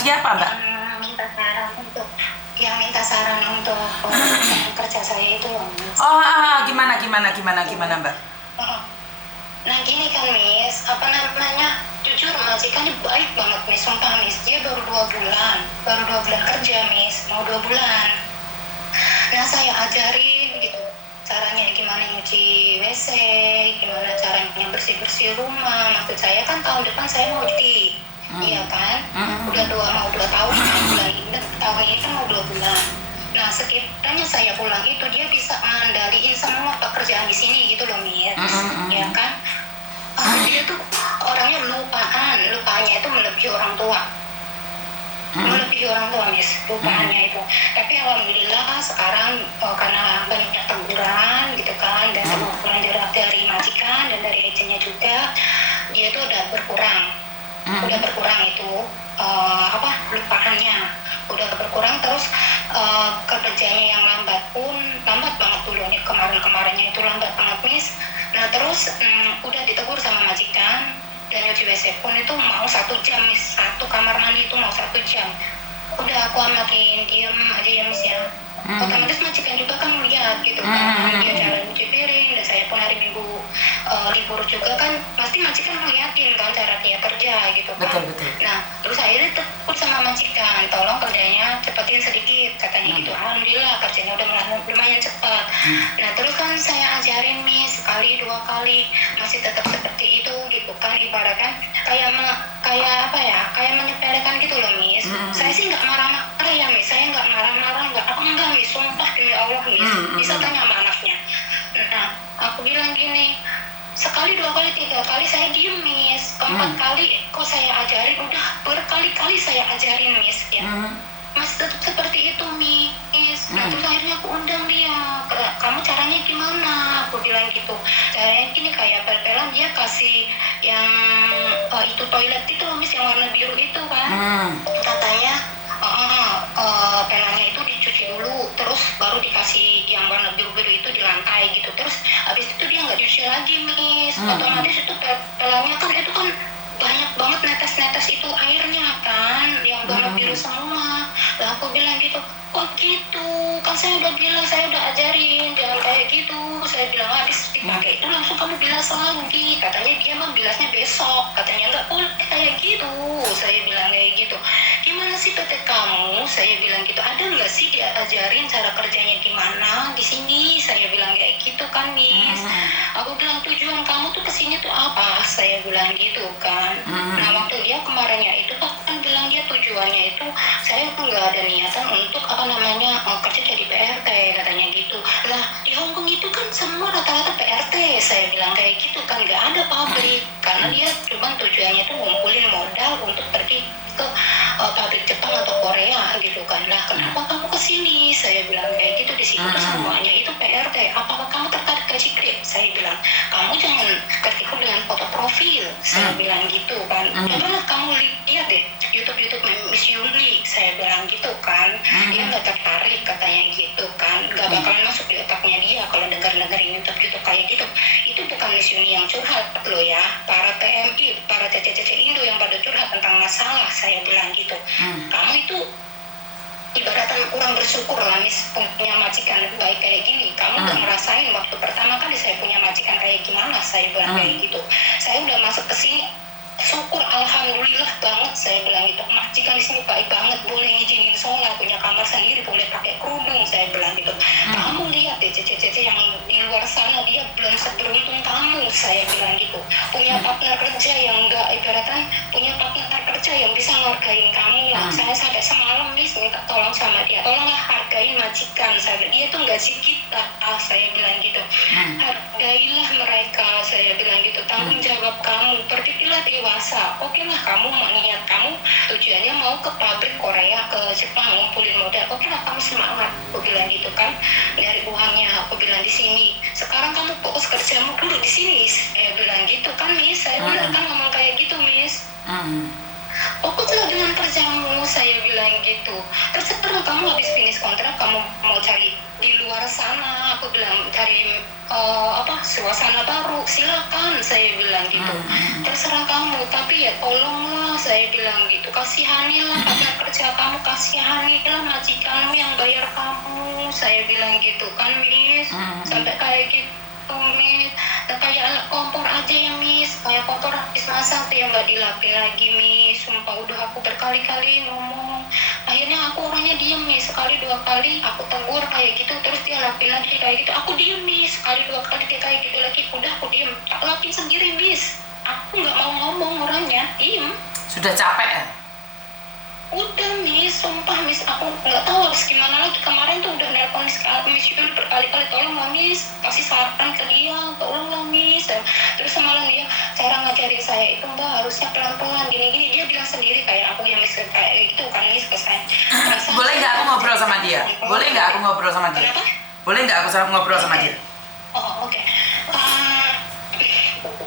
dia apa Mbak? Yang minta saran untuk kerja saya itu loh, Miss. Gimana Mbak? Nah gini kan Miss, apa namanya, jujur majikan ini baik banget Miss, sumpah Miss. Dia baru 2 bulan kerja Miss, mau 2 bulan. Nah saya ajarin gitu, caranya gimana nyuci WC, gimana caranya bersih-bersih rumah. Maksud saya kan tahun depan saya mau cuti, iya kan? Udah mau 2 tahun, tahun ini kan mau 2 bulan. Nah sekiranya saya pulang itu dia bisa mandaliin semua pekerjaan di sini gitu loh Mir, ya kan? Dia tuh orangnya lupaannya itu melebihi orang tua. Miss, lupaannya itu. Tapi alhamdulillah sekarang karena banyak teguran gitu kan, dan teguran dari majikan dan dari agennya juga, dia tuh udah berkurang itu lupaannya udah berkurang. Terus kerjanya yang lambat banget dulu nih, kemarinnya itu lambat banget Miss. Nah terus udah ditegur sama majikan, dan nyuci WC pun itu mau 1 jam Miss, 1 kamar mandi itu mau 1 jam. Udah aku makin diem aja ya Miss ya. Otomatis majikan juga kan lihat gitu kan, dia cara nyuci piring, dan saya pun hari Minggu libur juga kan, pasti majikan ngeliatin kan cara dia kerja gitu kan. Betul. Nah terus akhirnya tegur sama majikan, tolong kerjanya cepetin sedikit katanya gitu. Alhamdulillah kerjanya udah lumayan cepat. Nah terus kan saya ajarin Miss, sekali 2 kali masih tetap seperti itu gitu kan, ibaratkan kayak menyepelekan gitu loh Miss. Saya sih nggak marah-marah ya Miss, saya nggak marah-marah, enggak Miss, sumpah demi Allah Miss. Bisa tanya sama anaknya. Nah aku bilang gini, sekali 2 kali 3 kali saya diem Miss, keempat kali kok saya ajarin, udah berkali-kali saya ajarin Miss ya. Masih tetap seperti itu Miss. Nah terus akhirnya aku undang dia, kamu caranya gimana, aku bilang gitu. Caranya gini, kayak pel-pelan dia kasih yang itu toilet itu Miss, yang warna biru itu kan. Katanya pelannya itu dicuci dulu, terus baru dikasih yang warna biru-biru itu di lantai gitu. Terus habis itu dia nggak dicuci lagi Miss. Otomatis itu pelannya kan itu kan banyak banget netes-netes itu airnya kan, yang warna biru semua. Lah aku bilang gitu, kok gitu? Kan saya udah bilang, saya udah ajarin jangan kayak gitu. Saya bilang habis dipakai itu langsung kamu bilas lagi. Katanya dia mah bilasnya besok, katanya nggak boleh kayak gitu. Saya bilang kayak gitu. Gimana sih PT kamu? Saya bilang gitu. Ada nggak sih dia ajarin cara kerjanya gimana di sini? Saya bilang kayak gitu kan Miss. Aku bilang tujuan kamu tuh kesini tuh apa? Saya bilang gitu kan. Nah waktu dia kemarinnya itu kan bilang dia tujuannya itu saya nggak ada niatan untuk kerja jadi PRT katanya gitu. Lah di Hongkong itu kan semua rata-rata PRT, saya bilang kayak gitu kan, nggak ada pabrik, karena dia cuma tujuannya itu ngumpulin modal untuk pergi ke pabrik Jepang atau Korea gitu kan. Lah kenapa kamu kesini? Saya bilang kayak gitu, di sini tuh semuanya itu PRT. Apakah kamu tertarik gaji grade? Saya bilang kamu jangan tertipu dengan foto profil. Saya bilang gitu kan. Cobalah kamu lihat deh YouTube Miss Yuli. Saya bilang gitu kan. Dia nggak tertarik katanya gitu kan. Nggak bakalan masuk di otaknya dia kalau dengar-dengerin YouTube kayak gitu. Itu bukan Miss Yuli yang curhat loh ya. Para PMI, para cece-cece Indo yang pada curhat tentang masalah. Saya bilang gitu. Kamu itu ibaratnya kurang bersyukur lah Miss, punya majikan baik kayak gini. Kamu udah ngerasain waktu pertama kali saya punya majikan kayak gimana. Saya bilang kayak gitu. Saya udah masuk ke sini, syukur alhamdulillah banget. Saya bilang gitu, majikan di sini baik banget, boleh ngizinin sholat, punya kamar sendiri, boleh pakai kerudung. Saya bilang gitu. Kamu lihat deh cece-cece yang di luar sana, dia belum seberuntung kamu. Saya bilang gitu, punya partner kerja yang enggak, ibaratnya punya partner kerja yang bisa ngargain kamu lah. Saya sampai semalam Miss minta tolong sama dia, tolonglah hargain majikan. Saya bilang, dia tuh gaji kita. Saya bilang gitu, hargailah mereka. Saya bilang gitu, tanggung jawab kamu, berdirilah dewasa. Oke lah, kamu niat kamu tujuannya mau ke pabrik Korea, ke Jepang ngumpulin modal, oke lah kamu semangat. Aku bilang gitu kan, dari uangnya. Aku bilang di sini sekarang kamu fokus kerjamu dulu di sini. Saya bilang gitu kan Miss. Saya benar kan ngomong kayak gitu Miss. Fokuslah dengan kerjamu, saya bilang gitu. Terserah kamu habis finish kontrak, kamu mau cari di luar sana. Aku bilang cari suasana baru, silakan. Saya bilang gitu. Terserah kamu, tapi ya tolonglah, saya bilang gitu. Kasihanilah partner kerja kamu, kasihanilah majikanmu yang bayar kamu, saya bilang gitu kan Miss. Sampai kayak gitu Miss, kayak alat kompor aja ya Miss, kayak kompor habis masak tuh yang nggak dilapin lagi Miss. Sumpah udah aku berkali-kali ngomong, akhirnya aku orangnya diem Miss. Sekali dua kali aku tegur kayak gitu, terus dia lapin lagi kayak gitu, aku diem Miss. Sekali dua kali dia kayak gitu lagi, udah aku diem, tak lapin sendiri Miss. Aku nggak mau ngomong, orangnya diem. Sudah capek ya? Udah Miss, sumpah Miss, aku nggak tahu harus gimana lagi. Kemarin tuh udah nelpon Miss Yuli berkali-kali, tolong lah Miss, kasih saran ke dia, tolong lah Miss. Terus semalam dia, cara ngajarin saya itu Mbak harusnya pelan-pelan gini-gini. Dia bilang sendiri kayak aku yang Miss kayak gitu kan Miss ke saya. Boleh nggak aku ngobrol sama dia? Boleh nggak aku ngobrol sama dia? Kenapa? Boleh nggak aku ngobrol sama dia? Oh oke.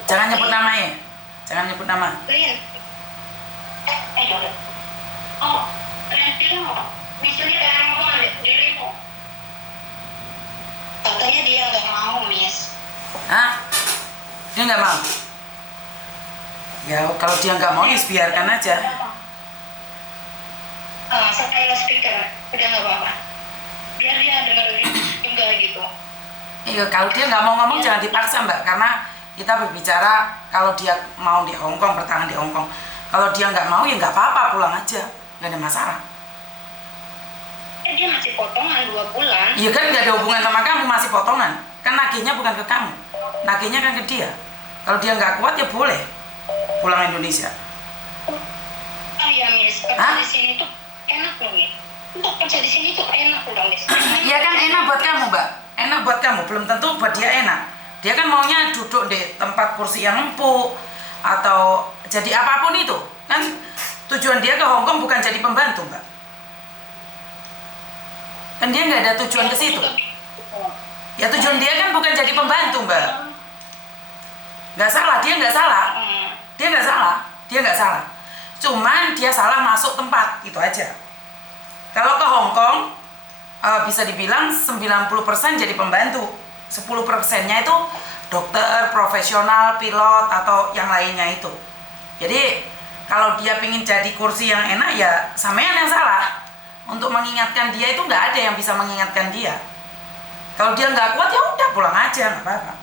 Jangan nyebut namanya. Jangan nyebut nama. Lin. Oh, nanti lo, misalnya kayak ngomong ada dirimu. Katanya dia nggak mau, Miss. Hah? Dia nggak mau? Ya kalau dia nggak mau, ya biarkan aja. Saya speaker, udah nggak apa-apa. Biar dia dengerin juga gitu. Iya, kalau dia nggak mau ngomong jangan dipaksa Mbak, karena kita berbicara kalau dia mau di Hongkong, bertahan di Hongkong. Kalau dia nggak mau ya nggak apa-apa, pulang aja. Nggak ada masalah. Dia masih potongan 2 bulan. Iya kan nggak ada hubungan sama kamu, masih potongan. Kan nagihnya bukan ke kamu, nagihnya kan ke dia. Kalau dia nggak kuat ya boleh pulang Indonesia. Oh iya Miss, kerja di sini tuh enak loh Miss. Untuk kerja di sini tuh enak loh Miss. Iya kan enak buat kamu Mbak, enak buat kamu, belum tentu buat dia enak. Dia kan maunya duduk di tempat kursi yang empuk atau jadi apapun itu kan. Tujuan dia ke Hongkong bukan jadi pembantu Mbak, kan dia nggak ada tujuan ke situ. Ya tujuan dia kan bukan jadi pembantu Mbak. Nggak salah, dia nggak salah, dia nggak salah, dia nggak salah. Cuman dia salah masuk tempat, itu aja. Kalau ke Hongkong bisa dibilang 90% jadi pembantu, 10%-nya itu dokter, profesional, pilot atau yang lainnya itu. Jadi kalau dia pingin jadi kursi yang enak ya sampean yang salah. Untuk mengingatkan dia itu nggak ada yang bisa mengingatkan dia. Kalau dia nggak kuat ya udah pulang aja, nggak apa-apa.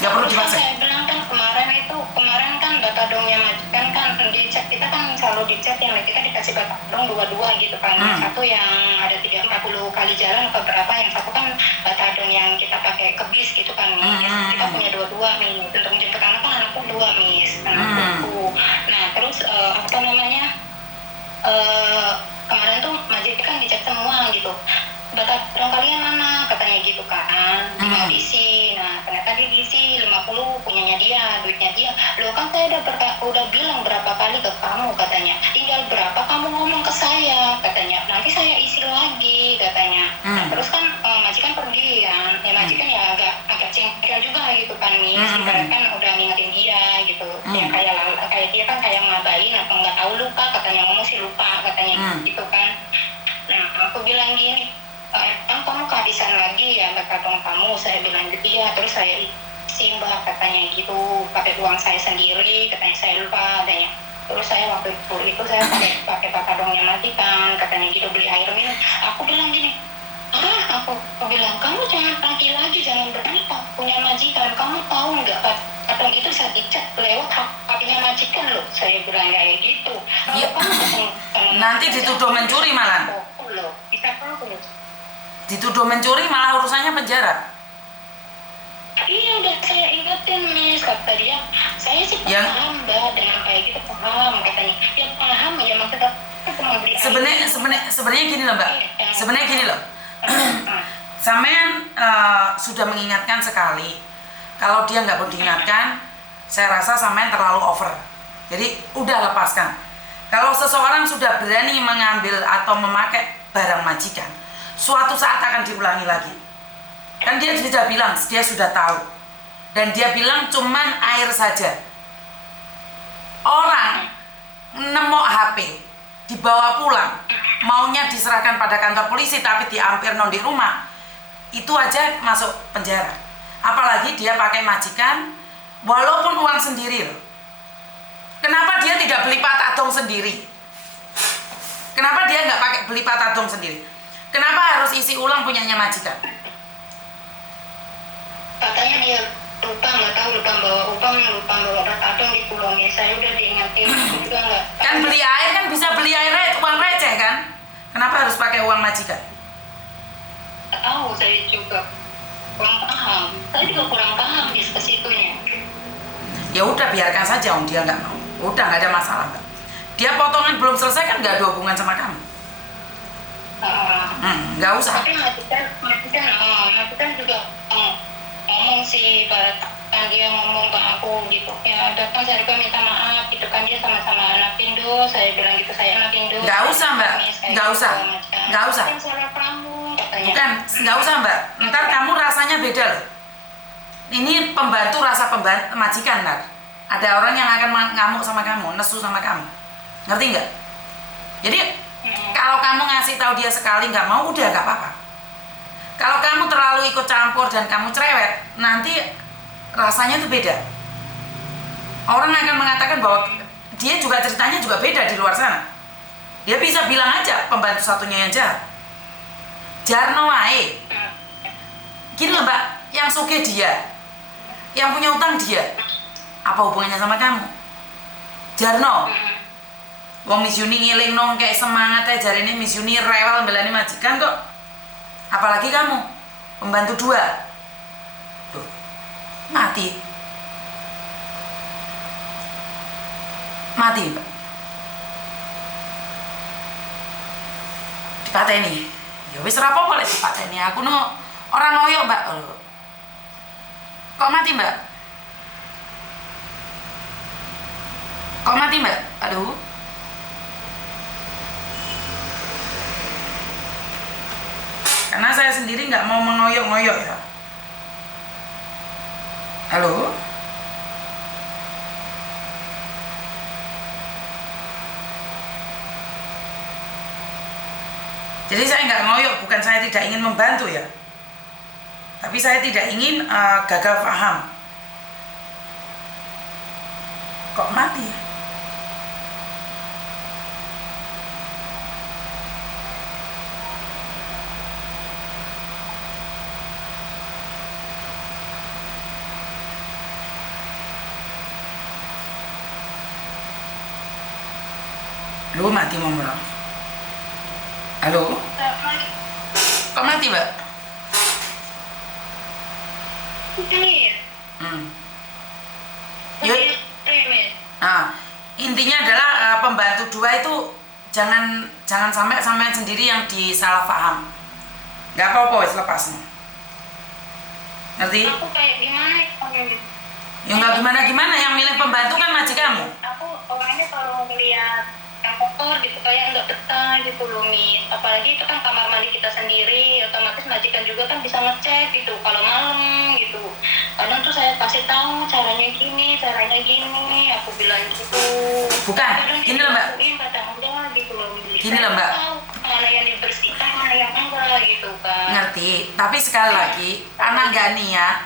Nggak perlu dipaksa. Saya bilang kan kemarin kan batadongnya majikan kan dicek, kita kan selalu dicek yang kita dikasih batadong 2 gitu kan. Satu yang ada 40 kali jalan atau berapa, yang satu kan batadong yang kita pakai ke bis gitu kan Miss. Kita punya 2 nih untuk menjemput anak kan, anakku 2 Miss, anakku. Nah terus apa namanya, kemarin tuh majikan dicek semua gitu. Batadong kalian mana katanya gitu kan, tinggal diisi. Nah ternyata dia diisi 50 punyanya dia, duitnya dia. Loh kan saya udah bilang berapa kali ke kamu katanya, tinggal berapa kamu ngomong ke saya katanya, nanti saya isi lagi katanya. Nah, terus kan majikan pergi kan, ya majikan ya agak cengkel juga gitu kan Miss. Karena kan udah ngingetin dia gitu, yang kayak dia kan kayak ngabain apa nggak tahu, lupa katanya, ngomong sih lupa katanya gitu kan. Nah aku bilang gini, kan kamu kehabisan lagi ya batadong kamu, saya bilang gitu ya. Terus saya isi Mbak katanya gitu, pakai uang saya sendiri katanya, saya lupa katanya. Terus saya waktu itu saya pakai batadongnya majikan katanya gitu, beli air minum. Aku bilang gini, aku bilang kamu jangan lagi jangan berani punya majikan, kamu tahu nggak batadong itu bisa dicek lewat HP-nya majikan loh, saya bilang kayak gitu. Ya, nanti dituduh mencuri malah. Bisa perlu Dituduh mencuri malah urusannya penjara. Iya udah saya ingetin Miss, kata dia, saya sih paham Mbak dengan kayak gitu, paham katanya. Ya paham ya, maksudnya cuma beli sebenarnya gini loh Mbak, sebenarnya gini loh. Sampean sudah mengingatkan sekali. Kalau dia nggak mau diingatkan, saya rasa sampean terlalu over. Jadi udah lepaskan. Kalau seseorang sudah berani mengambil atau memakai barang majikan, suatu saat akan diulangi lagi. Kan dia sudah bilang, dia sudah tahu. Dan dia bilang cuman air saja. Orang nemu HP, dibawa pulang, maunya diserahkan pada kantor polisi tapi diampir non di rumah, itu aja masuk penjara. Apalagi dia pakai majikan, walaupun uang sendiri loh. Kenapa dia tidak beli patadong sendiri? Kenapa dia nggak pakai beli patadong sendiri? Kenapa harus isi ulang punyanya majikan? Katanya dia lupa, nggak tahu, lupa bawa patadong di pulangnya. Saya udah diingetin, aku juga nggak. Kan beli air kan bisa beli air uang receh kan? Kenapa harus pakai uang majikan? Nggak tahu, saya juga kurang paham. Saya juga kurang paham diskusi itunya. Ya udah biarkan saja, om dia nggak mau. Udah nggak ada masalah mbak. Dia potongan belum selesai kan nggak ada hubungan sama kamu. Nggak usah. Tapi majikan juga ngomong sih, kan dia ngomong ke aku gitu. Ya ada kan saya juga minta maaf gitu kan, dia sama-sama anak Indo. Saya bilang gitu, saya anak Indo. Nggak usah mbak, nggak usah, nggak usah. Kan salah kamu katanya. Bukan, nggak usah mbak. Ntar kamu rasanya beda loh. Ini pembantu rasa pembantu majikan ntar. Ada orang yang akan ngamuk sama kamu, nesu sama kamu. Ngerti nggak? Jadi kalau kamu ngasih tahu dia sekali nggak mau, udah nggak apa-apa. Kalau kamu terlalu ikut campur dan kamu cerewet, nanti rasanya itu beda. Orang akan mengatakan bahwa dia juga ceritanya juga beda di luar sana. Dia bisa bilang aja pembantu satunya yang jahat. Jarno wae. Gini loh mbak, yang sugih dia, yang punya utang dia. Apa hubungannya sama kamu? Jarno. Wong Miss Yuni ngiling nong kayak semangat aja jari ini Miss Yuni rewel belani majikan kok. Apalagi kamu pembantu 2. Tuh, mati mbak. Dipateni. Ya wis rapopo lek dipateni. Aku no orang ngoyok mbak. Kok mati mbak? Kok mati mbak? Aduh. Karena saya sendiri nggak mau mengoyok-ngoyok ya. Halo? Jadi saya nggak ngoyok, bukan saya tidak ingin membantu ya. Tapi saya tidak ingin gagal paham. Kok mati ya? Lu mati Momro. Halo? Kok mati mbak? Yuk. Nah, intinya adalah pembantu 2 itu jangan sampai sendiri yang disalah paham. Gak apa-apa wis lepasnya. Ngerti? Aku kayak gimana ya? Ya nggak gimana-gimana, yang milih pembantu kan majikanmu. Aku orangnya kalau ngeliat yang kotor gitu kayak nggak betah gitu loh, Miss. Apalagi itu kan kamar mandi kita sendiri, otomatis majikan juga kan bisa ngecek gitu kalau malam gitu. Kadang tuh saya kasih tahu caranya gini, aku bilang gitu. Bukan, gini loh mbak. Kadang enggak gitu loh, Miss. Gini loh mbak. Mana yang dibersihkan, mana yang enggak gitu kan. Ngerti, tapi sekali lagi anak gak niat,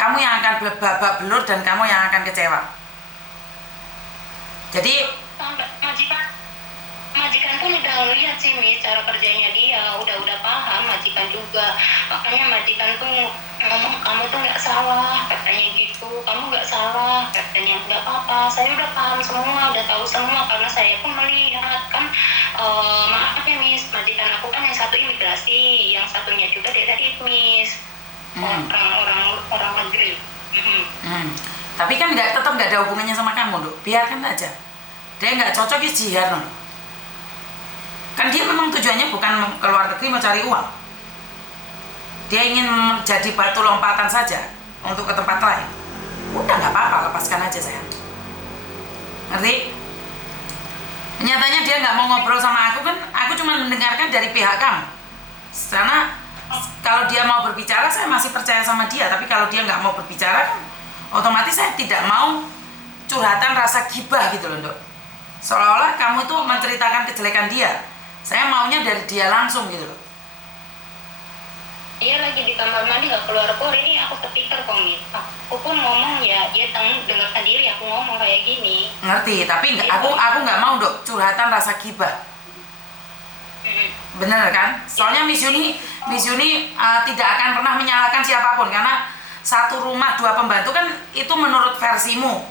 kamu yang akan babak belur dan kamu yang akan kecewa. Jadi majikan pun udah lihat sih Mi cara kerjanya dia, udah paham majikan juga. Makanya majikan tuh ngomong kamu tuh nggak salah katanya gitu, kamu nggak salah katanya, nggak apa-apa, saya udah paham semua, udah tahu semua karena saya pun melihat kan. Maaf ya Miss, majikan aku kan yang satu imigrasi, yang satunya juga dari Miss. Orang negeri. Tapi kan tetap nggak ada hubungannya sama kamu, Dok. Biarkan aja. Dia nggak cocok ya jihar, no. Kan dia memang tujuannya bukan ke luar negeri mencari uang. Dia ingin jadi batu lompatan saja untuk ke tempat lain. Udah nggak apa-apa, lepaskan aja sayang. Ngerti? Nyatanya dia nggak mau ngobrol sama aku kan, aku cuma mendengarkan dari pihak kamu. Karena kalau dia mau berbicara, saya masih percaya sama dia. Tapi kalau dia nggak mau berbicara, kan otomatis saya tidak mau curhatan rasa gibah gitu loh, Dok. Seolah-olah kamu tuh menceritakan kejelekan dia. Saya maunya dari dia langsung gitu loh. Dia lagi di kamar mandi nggak keluar-keluar, ini aku speaker kok Miss, aku pun ngomong ya dia dengar sendiri aku ngomong kayak gini. Ngerti, tapi aku nggak mau dok curhatan rasa gibah. Bener kan? Soalnya Miss Yuni tidak akan pernah menyalahkan siapapun, karena satu rumah dua pembantu kan itu menurut versimu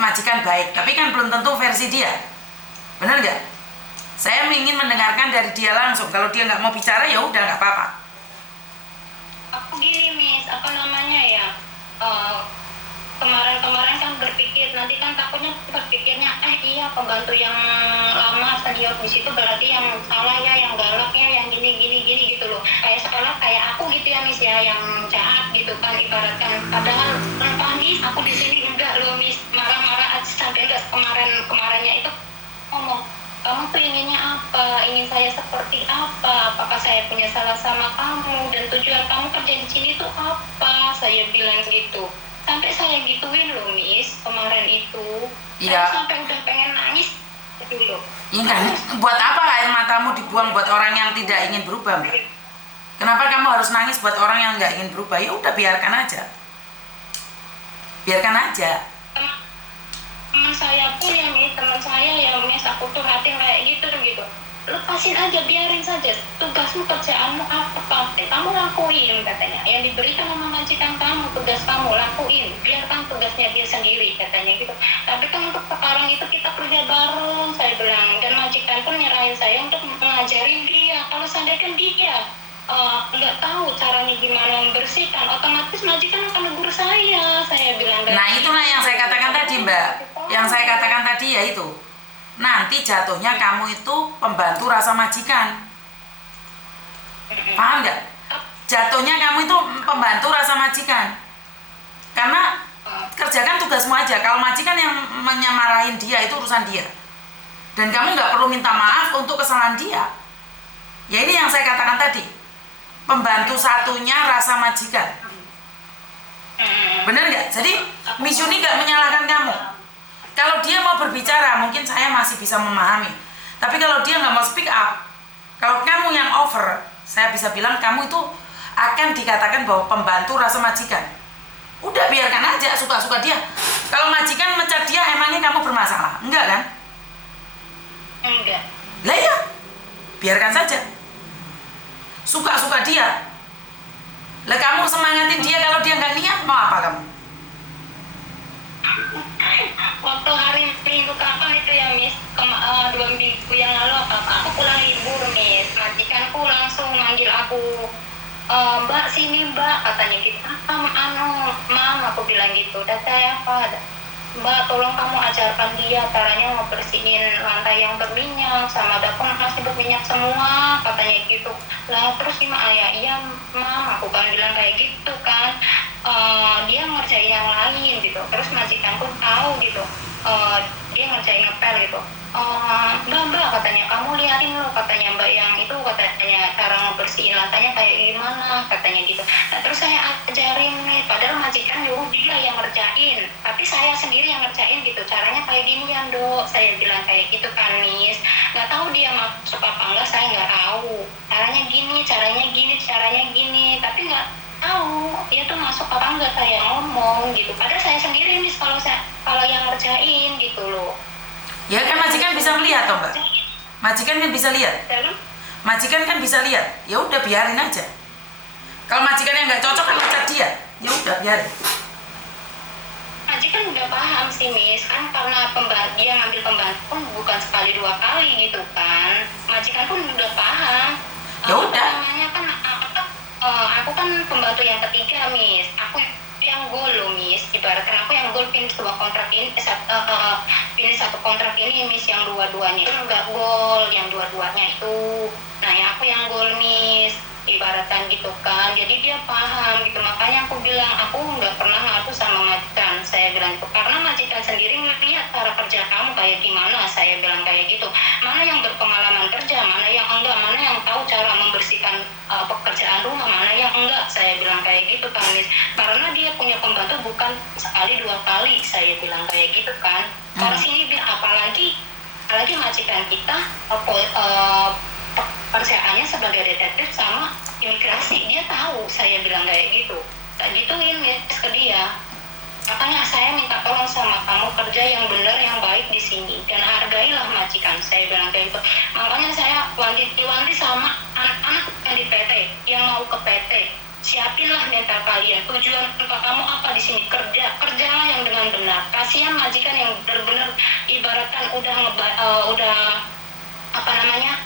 majikan baik, tapi kan belum tentu versi dia. Bener nggak? Saya ingin mendengarkan dari dia langsung. Kalau dia nggak mau bicara ya udah nggak apa-apa. Aku gini Miss, apa namanya ya, kemarin kan berpikir, nanti kan takutnya berpikirnya iya pembantu yang lama senior di situ berarti yang salah ya, yang galaknya, yang gini gitu loh, kayak sekolah kayak aku gitu ya Miss ya, yang jahat gitu kan ibaratkan. Padahal Miss aku di sini enggak loh Miss, marah-marah aja sampai enggak kemarinnya itu ngomong, kamu tuh inginnya apa? Ingin saya seperti apa? Apakah saya punya salah sama kamu? Dan tujuan kamu kerja di sini tuh apa? Saya bilang gitu. Sampai saya gituin loh Miss kemarin itu. Iya. Saya sampai udah pengen nangis dulu. Iya kan? Buat apa air matamu dibuang buat orang yang tidak ingin berubah, Mbak? Kenapa kamu harus nangis buat orang yang nggak ingin berubah? Ya udah biarkan aja. Biarkan aja. Teman saya pun ya Miss, teman saya ya Miss, aku tuh hati kayak gitu. Lepasin aja, biarin saja. Tugasmu, kerjaanmu apa? Kamu lakuin katanya. Yang diberikan sama majikan kamu, tugas kamu lakuin. Biarkan tugasnya dia sendiri katanya gitu. Tapi kan untuk sekarang itu kita kerja bareng, saya bilang. Dan majikan pun nyerahin saya untuk mengajarin dia. Kalau seandainya kan dia nggak tahu caranya gimana membersihkan, otomatis majikan akan negur saya bilang. Nah itulah yang saya katakan tadi Mbak, yang saya katakan tadi ya itu, nanti jatuhnya kamu itu pembantu rasa majikan, paham nggak? Jatuhnya kamu itu pembantu rasa majikan, karena kerjakan tugasmu aja. Kalau majikan yang menyamarahin dia itu urusan dia, dan kamu nggak perlu minta maaf untuk kesalahan dia. Ya ini yang saya katakan tadi, pembantu satunya rasa majikan. Bener nggak? Jadi Miss Yuni nggak menyalahkan kamu. Kalau dia mau berbicara mungkin saya masih bisa memahami. Tapi kalau dia nggak mau speak up, kalau kamu yang over, saya bisa bilang kamu itu akan dikatakan bahwa pembantu rasa majikan. Udah biarkan aja, suka-suka dia. Kalau majikan mencat dia, emangnya kamu bermasalah? Enggak kan? Enggak. Lah ya, biarkan saja. Suka-suka dia. Lah kamu semangatin dia, kalau dia nggak niat mau apa kamu? Waktu hari Minggu kapan itu ya Miss, 2 minggu yang lalu aku pulang libur Miss, majikanku langsung manggil aku, Mbak sini Mbak, katanya gitu. Mam, aku bilang gitu. Dan saya apa? Mbak, tolong kamu ajarkan dia caranya ngebersihin lantai yang berminyak, sama dapur masih berminyak semua, katanya gitu. Lah terus gimana ya? Iya Mam, aku kan bilang kayak gitu kan. Dia ngerjain yang lain gitu. Terus majikanku tahu gitu. Dia ngerjain ngepel gitu. Mbak katanya, kamu liatin loh katanya Mbak yang itu, katanya cara ngebersihin lantainya kayak gimana katanya gitu. Nah terus saya ajarin nih, padahal majikan nyuruh dia yang ngerjain, tapi saya sendiri yang ngerjain gitu. Caranya kayak gini ya Dok, saya bilang kayak gitu kan Miss. Nggak tahu dia masuk apa enggak, saya nggak tahu. Caranya gini, tapi nggak tahu dia tuh masuk apa enggak saya ngomong gitu. Padahal saya sendiri Miss kalau yang ngerjain gitu loh. Ya kan majikan bisa melihat toh Mbak. Majikan kan bisa lihat. Majikan kan bisa lihat. Ya udah biarin aja. Kalau majikan yang nggak cocok kan pecat dia. Ya udah biarin. Majikan udah paham sih Miss, kan karena dia ngambil pembantu pun bukan sekali 2 kali gitu kan. Majikan pun udah paham. Ya udah. Namanya kan aku kan pembantu yang ketiga Miss. Aku yang gol loh Miss, ibaratkan aku yang gol finish 2 kontrak ini, finish 1 kontrak ini Miss, yang dua-duanya itu nggak gol, yang dua-duanya itu. Nah ya aku yang gol Miss, ibaratkan gitu kan. Jadi dia paham gitu, makanya aku bilang aku nggak pernah ngaku sama majikan, saya bilang itu karena majikan sendiri ngeliat cara kerja kamu kayak gimana, saya bilang kayak gitu. Mana yang berpengalaman kerja, mana yang enggak, mana yang tahu cara membersihkan pekerjaan rumah, mana yang enggak, saya bilang kayak gitu kan Miss. Karena dia punya pembantu bukan sekali 2 kali, saya bilang kayak gitu kan. Karena sini apalagi majikan kita pekerjaannya sebagai detektif sama imigrasi, dia tahu, saya bilang kayak gitu. tak gituin Miss ke dia. Makanya saya minta tolong sama kamu, kerja yang benar, yang baik di sini, dan hargailah majikan, saya bilang kayak gitu. Makanya saya wanti-wanti sama anak-anak yang di PT, yang mau ke PT, siapinlah mental kalian. Tujuan kamu apa di sini? Kerjalah yang dengan benar. Kasihan majikan yang benar-benar ibaratkan udah apa namanya,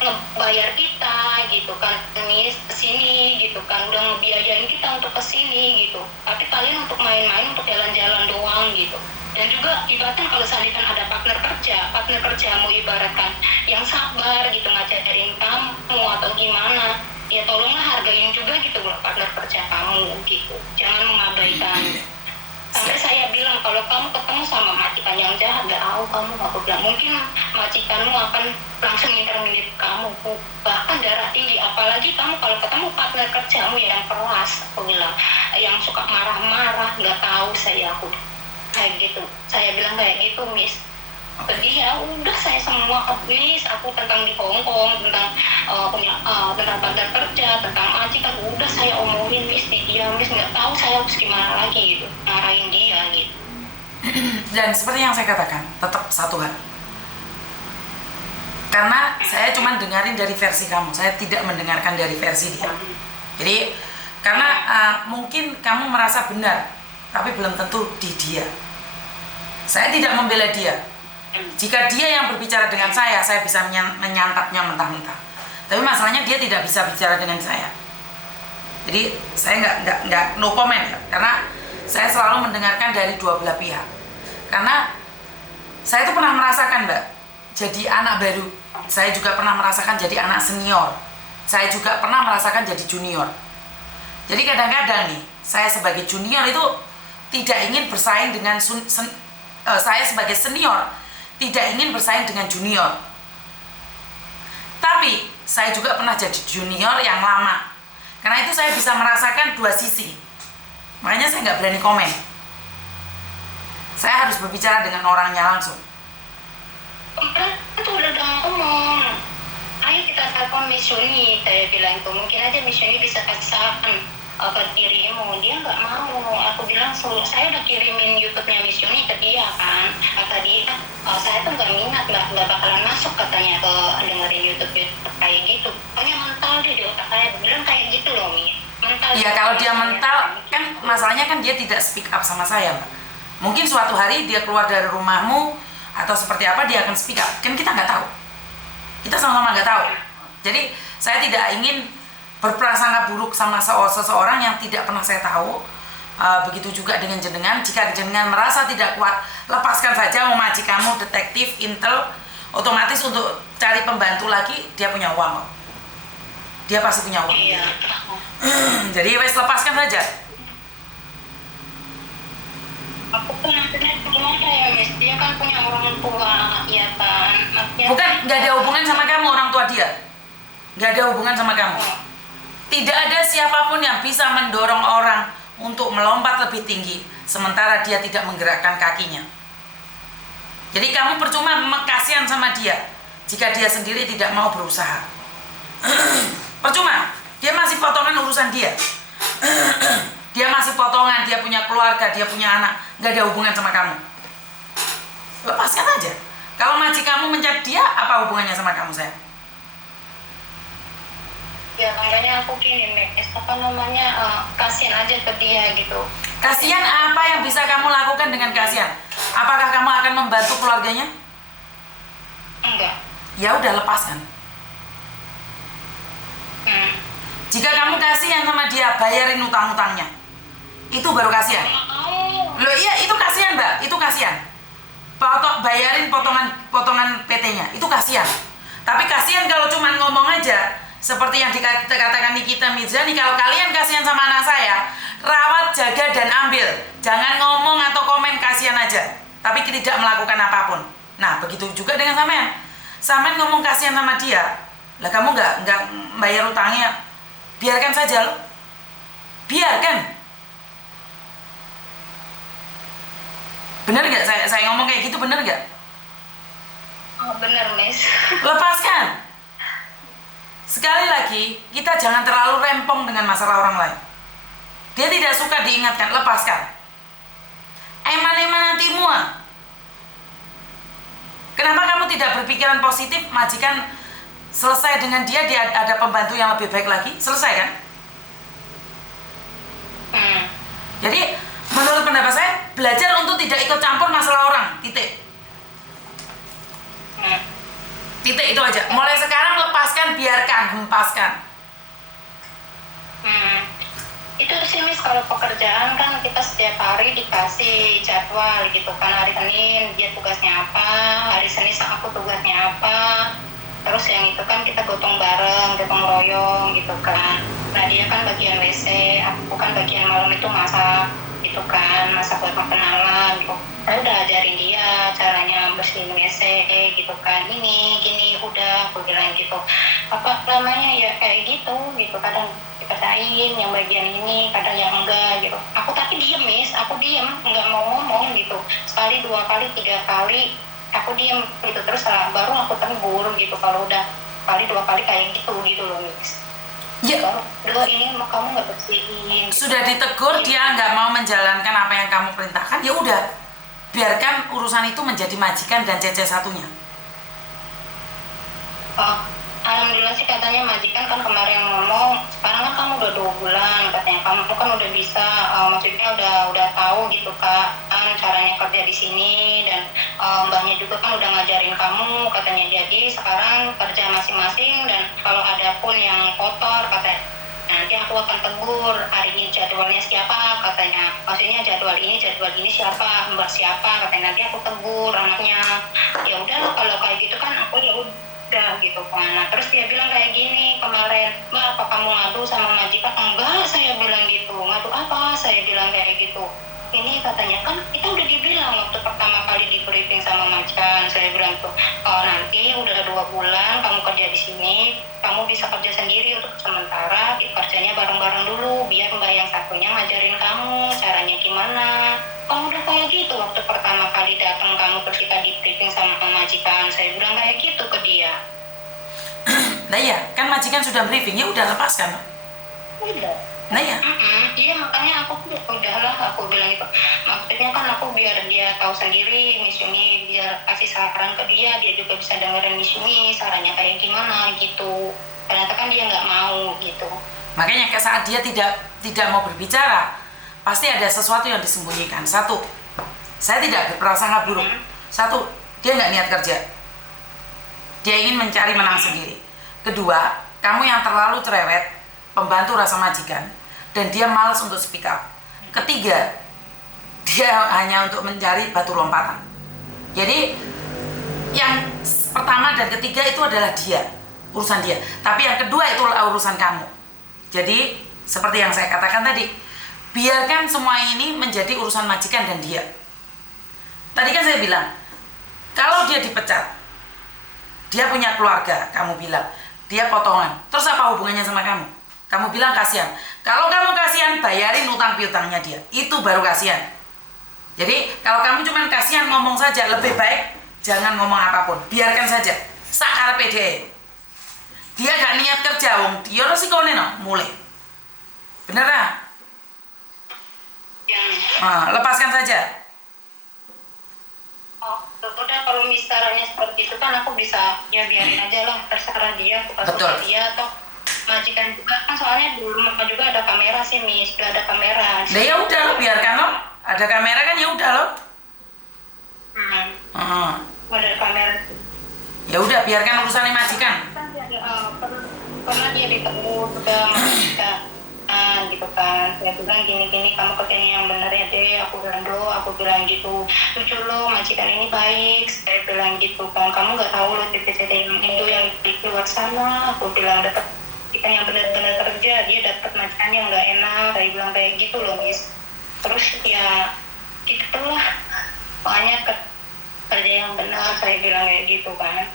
ngebayar kita gitu kan, ini kesini gitu kan, udah ngebiayain kita untuk kesini gitu, tapi kalian untuk main-main, untuk jalan-jalan doang gitu. Dan juga ibaratkan kalau seandainya ada partner kerjamu ibaratkan yang sabar gitu ngajarin kamu atau gimana, ya tolonglah hargain juga gitu partner kerja kamu gitu, jangan mengabaikan. Sampai saya bilang kalau kamu ketemu sama majikan yang jahat, gak tahu kamu, aku bilang mungkin majikanmu akan langsung interminate kamu, bahkan darah tinggi. Apalagi kamu kalau ketemu partner kerjamu yang keras, aku bilang, yang suka marah-marah, gak tahu aku kayak gitu. Saya bilang kayak gitu Miss. Jadi ya udah, saya semua habis, aku tentang di Hongkong, tentang tentang partner kerja, tentang majikan, udah saya omongin Miss di dia. Miss nggak tahu saya harus gimana lagi gitu, marahin dia gitu. Dan seperti yang saya katakan, tetap satu hal, karena saya cuma dengarin dari versi kamu, saya tidak mendengarkan dari versi dia. Jadi karena mungkin kamu merasa benar, tapi belum tentu di dia. Saya tidak membela dia. Jika dia yang berbicara dengan saya bisa menyantapnya mentah-mentah. Tapi masalahnya dia tidak bisa bicara dengan saya. Jadi saya nggak no comment ya, karena saya selalu mendengarkan dari dua belah pihak. Karena saya itu pernah merasakan Mbak, jadi anak baru. Saya juga pernah merasakan jadi anak senior. Saya juga pernah merasakan jadi junior. Jadi kadang-kadang nih, saya sebagai junior itu tidak ingin bersaing dengan saya sebagai senior tidak ingin bersaing dengan junior. Tapi saya juga pernah jadi junior yang lama. Karena itu saya bisa merasakan dua sisi. Makanya saya nggak berani komen. Saya harus berbicara dengan orangnya langsung. Kemarin itu udah ngomong, ayo kita telepon Miss Yuni, saya bilang itu mungkin aja Miss Yuni bisa kasih saran ke dirimu. Dia nggak mau. Aku bilang saya udah kirimin YouTube-nya Miss Yuni ke dia kan, kata dia saya tuh nggak minat, nggak bakalan masuk katanya ke dengerin YouTube kayak gitu. Pokoknya mental deh di otak saya, bilang kayak gitu loh Mi. Mental. Iya, kalau dia mental kan masalahnya kan dia tidak speak up sama saya Mbak. Mungkin suatu hari dia keluar dari rumahmu atau seperti apa dia akan speak up, kan kita nggak tahu, kita sama-sama nggak tahu. Jadi saya tidak ingin berprasangka buruk sama seseorang yang tidak pernah saya tahu. Begitu juga dengan jenengan, jika jenengan merasa tidak kuat, lepaskan saja majikanmu, detektif, intel, otomatis untuk cari pembantu lagi dia punya uang, dia pasti punya uang. Iya. Jadi wes lepaskan saja. Aku pun nantinya gimana ya Miss, dia kan punya orang tua ya kan. Bukan, nggak ada hubungan sama kamu orang tua dia, nggak ada hubungan sama kamu. Tidak ada siapapun yang bisa mendorong orang untuk melompat lebih tinggi sementara dia tidak menggerakkan kakinya. Jadi kamu percuma kasihan sama dia jika dia sendiri tidak mau berusaha. Percuma, dia masih potongan urusan dia. Dia masih potongan, dia punya keluarga, dia punya anak, nggak ada hubungan sama kamu. Lepaskan aja. Kalau majikanmu mencap dia, apa hubungannya sama kamu, sayang? Ya makanya aku gini Miss, apa namanya, kasihan aja ke dia gitu. Kasihan apa yang bisa kamu lakukan dengan kasihan? Apakah kamu akan membantu keluarganya? Enggak. Ya udah, lepaskan. Jika kamu kasihan sama dia, bayarin utang-utangnya. Itu baru kasihan. Loh iya, itu kasihan Mbak, itu kasihan. Bayarin potongan PT-nya, itu kasihan. Tapi kasihan kalau cuma ngomong aja. Seperti yang dikatakan Nikita Mirzani, kalau kalian kasihan sama anak saya, rawat, jaga, dan ambil. Jangan ngomong atau komen, kasihan aja, tapi tidak melakukan apapun. Nah, begitu juga dengan sampean. Sampean ngomong kasihan sama dia, lah kamu nggak bayar utangnya, biarkan saja loh. Biarkan. Bener nggak saya ngomong kayak gitu, bener nggak? Oh, bener Miss. Lepaskan. Sekali lagi, kita jangan terlalu rempong dengan masalah orang lain. Dia tidak suka diingatkan, lepaskan. Eman-eman hatimu. Kenapa kamu tidak berpikiran positif? Majikan selesai dengan dia ada pembantu yang lebih baik lagi, selesai kan? Jadi menurut pendapat saya, belajar untuk tidak ikut campur masalah orang, titik. Titik itu aja. Mulai sekarang lepaskan, biarkan, hempaskan. Itu sih Miss, kalau pekerjaan kan kita setiap hari dikasih jadwal gitu kan. Hari Senin dia tugasnya apa, hari Senin aku tugasnya apa. Terus yang itu kan kita gotong bareng, gotong royong gitu kan. Nah dia kan bagian WC, aku kan bagian malam itu masak gitu kan, masak buat kenalan gitu. Saya udah ajarin dia caranya bersihin WC gitu kan, ini gini udah aku bilang gitu. Apa namanya ya kayak gitu kadang dikerjain yang bagian ini, kadang yang enggak gitu. Aku tapi diem Miss, aku diem nggak mau ngomong gitu. Sekali, 2 kali, 3 kali aku diem gitu, terus baru aku tegur gitu kalau udah kali 2 kali kayak gitu loh Miss. Ya, Dulu ini kamu nggak bersihin. Sudah ditegur, dia nggak mau menjalankan apa yang kamu perintahkan, ya udah, biarkan urusan itu menjadi majikan dan cece satunya. Alhamdulillah sih katanya majikan kan kemarin ngomong, sekarang kan kamu udah 2 bulan, katanya kamu kan udah bisa, maksudnya udah tahu gitu kan caranya kerja di sini, dan mbaknya juga kan udah ngajarin kamu katanya. Jadi sekarang kerja masing-masing, dan kalau ada pun yang kotor katanya nanti aku akan tegur, hari ini jadwalnya siapa katanya, maksudnya jadwal ini siapa, mbak siapa katanya, nanti aku tegur anaknya. Ya udah kalau kayak gitu kan aku ya udah gitu kan. Nah terus dia bilang kayak gini kemarin, Mbak apa kamu ngadu sama majikan? Enggak, saya bilang gitu. Ngadu apa? Saya bilang kayak gitu. Ini katanya kan kita udah dibilang waktu pertama kali di briefing sama majikan, saya bilang tuh nanti udah 2 bulan kamu kerja di sini, kamu bisa kerja sendiri untuk sementara, kerjanya bareng-bareng dulu biar mbak yang satunya ngajarin kamu caranya gimana. Kamu udah kayak gitu waktu pertama kali datang, kamu ketika di briefing sama majikan, saya bilang kayak gitu ke dia. Nah iya, kan majikan sudah briefing, ya udah lepaskan. Udah. Nah iya. Iya makanya aku udahlah, aku bilang gitu. Maksudnya kan aku biar dia tahu sendiri, Miss Yumi biar kasih saran ke dia juga bisa dengerin Miss Yumi sarannya kayak gimana gitu. Ternyata kan dia nggak mau gitu. Makanya saat dia tidak mau berbicara, pasti ada sesuatu yang disembunyikan. 1, saya tidak berprasangka buruk. 1, dia nggak niat kerja. Dia ingin mencari menang sendiri. 2, kamu yang terlalu cerewet, pembantu rasa majikan, dan dia malas untuk speak up. 3, dia hanya untuk mencari batu lompatan. Jadi yang pertama dan ketiga itu adalah dia, urusan dia. Tapi yang kedua itu urusan kamu. Jadi seperti yang saya katakan tadi, biarkan semua ini menjadi urusan majikan dan dia. Tadi kan saya bilang, kalau dia dipecat, dia punya keluarga, kamu bilang, dia potongan. Terus apa hubungannya sama kamu? Kamu bilang kasihan. Kalau kamu kasihan, bayarin utang piutangnya dia. Itu baru kasihan. Jadi kalau kamu cuma kasihan ngomong saja, lebih baik jangan ngomong apapun. Biarkan saja. Sakar pede. Dia gak niat kerja, wong dia resikonya no, mulai. Bener lah? Lepaskan saja. Udah kalau misalnya seperti itu kan aku bisa ya biarin aja lah, terserah dia, aku kasih dia atau majikan juga kan, soalnya di rumah juga ada kamera sih Miss, udah ada kamera. Nah ya udah lo biarkan lo, ada kamera kan, ya udah lo. Ada kamera. Ya udah biarkan urusannya majikan. Pernah dia ditegur ke majikan gitu kan, saya bilang gini kamu kerjanya yang benar ya deh, aku bilang gitu. Lucu lo, majikan ini baik, saya bilang gitu kan, kamu nggak tahu lo tipe-tipe yang Indo yang di luar sana, aku bilang dapat kita yang benar-benar kerja, dia dapat majikan yang nggak enak, saya bilang kayak gitu loh Miss. Terus ya itulah, makanya kerja yang benar, saya bilang kayak gitu kan.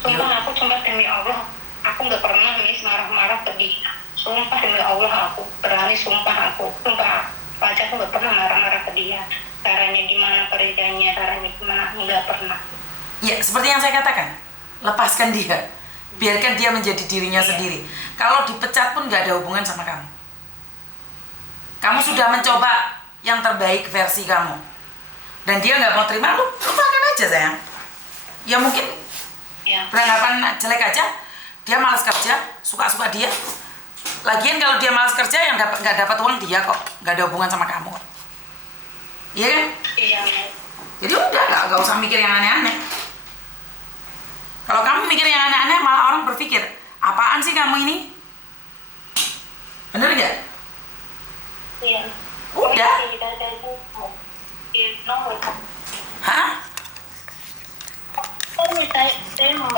Sumpah aku demi Allah, aku nggak pernah Miss marah-marah ke dia. Sumpah demi Allah, aku berani sumpah pacarku nggak pernah marah-marah ke dia. Caranya gimana kerjanya, caranya gimana, nggak pernah. Ya seperti yang saya katakan, lepaskan dia, biarkan dia menjadi dirinya sendiri. Kalau dipecat pun nggak ada hubungan sama kamu. Kamu sudah mencoba yang terbaik versi kamu. Dan dia nggak mau terima, lu lupakan aja sayang. Ya mungkin beranggapan jelek aja, dia malas kerja, suka-suka dia. Lagian kalau dia malas kerja, yang nggak dapat uang dia kok, nggak ada hubungan sama kamu. Iya kan? Iya. Jadi udah nggak usah mikir yang aneh-aneh. Kalau kamu mikir yang aneh-aneh, malah orang berpikir, apaan sih kamu ini? Bener nggak? Iya. Udah. Hah? Misalnya saya mau